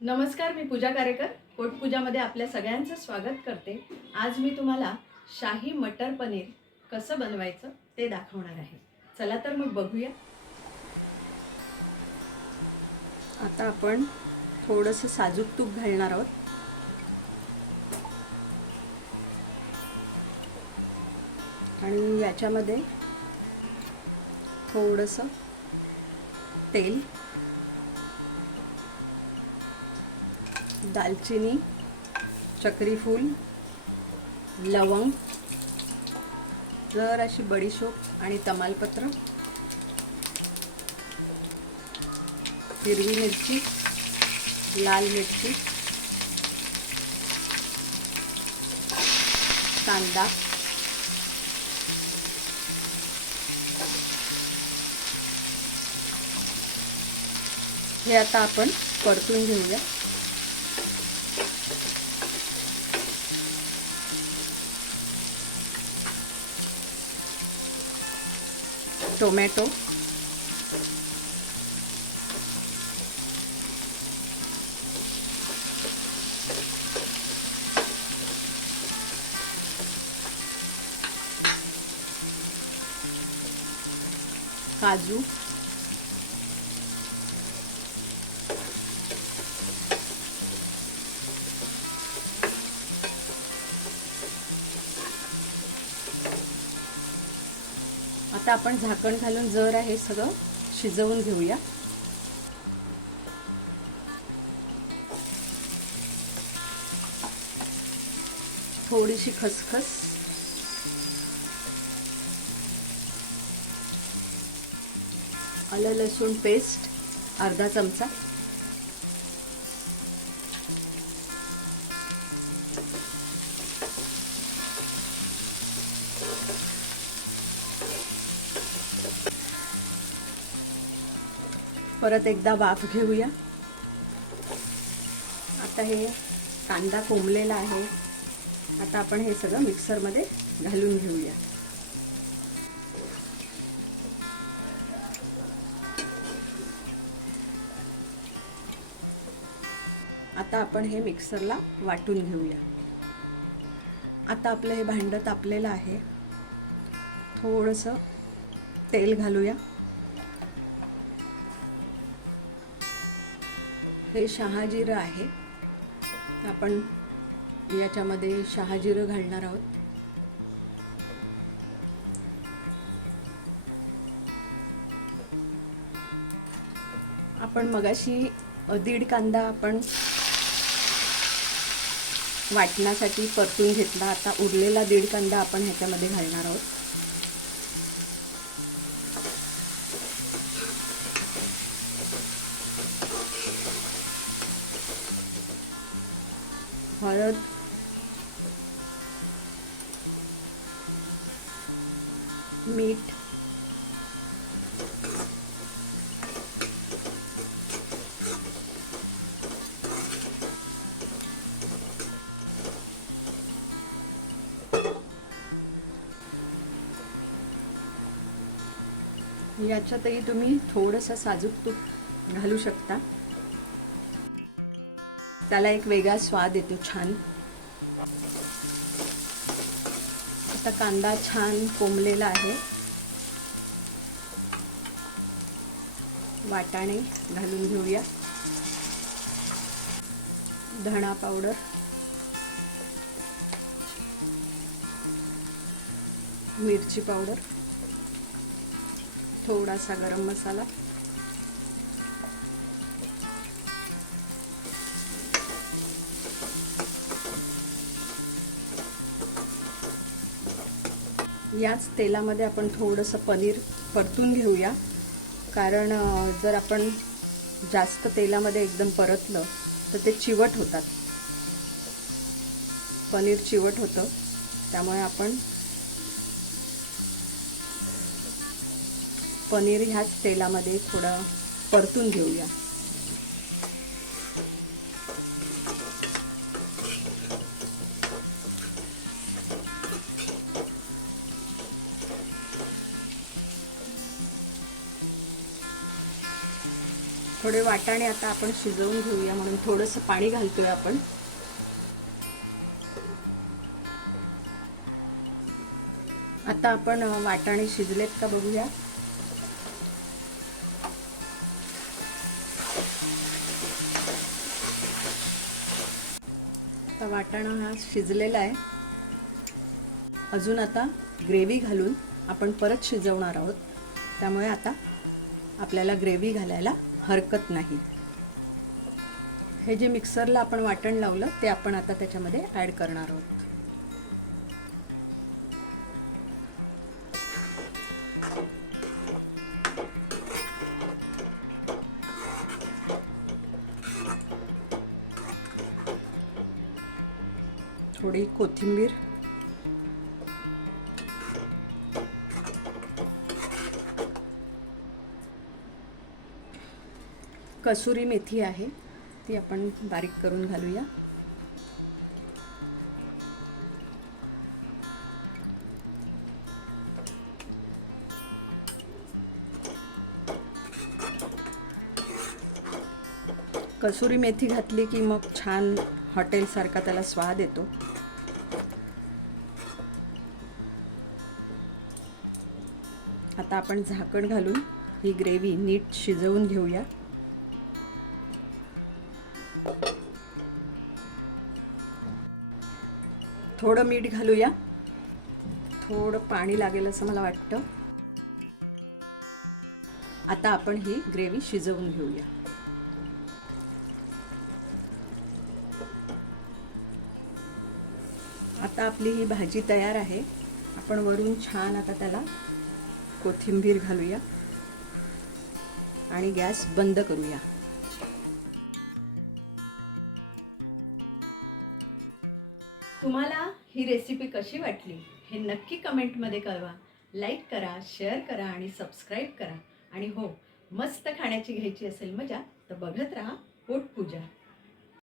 नमस्कार, मी पूजा कारेकर पोटपूजामध्ये आपल्या सगळ्यांचं स्वागत करते। आज मी तुम्हाला शाही मटर पनीर कसं बनवायचं ते दाखवणार आहे। चला तर मग बघूया। आता आपण थोडंसं साजूक तूप घालणार आहोत आणि याच्यामध्ये थोडंसं तेल, दालचिनी, चक्रीफूल, लवंग, जराशी बडीशोप आणि तमालपत्र, हिरवी मिरची, लाल मिरची, कांदा, हे आता आपण परतून घेऊया। टोमॅटो, काजू, आता आपण झाकण घालून जरा हे सगळं शिजवून घेऊया। थोडीशी खसखस, आलं लसूण पेस्ट अर्धा चमचा, परत एकदा वाफ घेऊया। आता हे कांदा कोंबलेला आहे, आता आपण हे सगळं मिक्सरमध्ये घालून घेऊया। आता आपण हे मिक्सरला वाटून घेऊया। आता आपलं हे भांडं तापलेलं आहे, थोडंसं तेल घालूया। हे शहाजिरं आहे, आपण याच्यामध्ये शहाजिरं घालणार आहोत। आपण मगाशी दीड कांदा आपण वाटण्यासाठी परतून घेतला, आता उरलेला दीड कांदा आपण ह्याच्यामध्ये घालणार आहोत। हळद, मीठ, याच्यातही तुम्ही थोडंसं साजूक तूप घालू शकता, त्याला एक वेगळा स्वाद येतो छान। आता कांदा छान कोंबलेला आहे, वाटाणे घालून घेऊया। धणा पावडर, मिरची पावडर, थोडासा गरम मसाला, याच तेलामध्ये आपण थोडंसं पनीर परतून घेऊया, कारण जर आपण जास्त तेलामध्ये एकदम परतलं तर ते चिवट होतात, पनीर चिवट होतं, त्यामुळे आपण पनीर ह्याच तेलामध्ये थोडं परतून घेऊया। थोडे वाटाणे आता आपण शिजवून घेऊया, म्हणून थोडंसं पाणी घालतोय आपण. आता आपण वाटाणे शिजलेत का बघूया. आता वाटाणा हा शिजलेला आहे. अजून आता ग्रेव्ही घालून आपण परत शिजवणार आहोत, त्यामुळे आता आपल्याला ग्रेव्ही घालायला हरकत नाही. हे जे मिक्सरला आपण वाटण लावलं ते आपण आता त्याच्यामध्ये ॲड करणार आहोत. थोडी कोथिंबीर, कसुरी मेथी आहे ती आपण बारीक करून घालूया. कसुरी मेथी घातली की मग छान हॉटेलसारखा त्याला स्वाद येतो. आता आपण झाकण घालून ही ग्रेव्ही नीट शिजवून घेऊया. थोडं मीठ घालूया, थोडं पाणी लागेल असं मला वाटतं. आता आपण ही ग्रेव्ही शिजवून घेऊया. आता आपली ही भाजी तयार आहे. आपण वरून छान आता त्याला कोथिंबीर घालूया आणि गॅस बंद करूया. तुम्हाला ही रेसिपी कशी वाटली हे नक्की कमेंटमध्ये कळवा. लाईक करा, शेअर करा आणि सबस्क्राईब करा. आणि हो, मस्त खाण्याची घ्यायची असेल मजा तर बघत राहा पोटपूजा.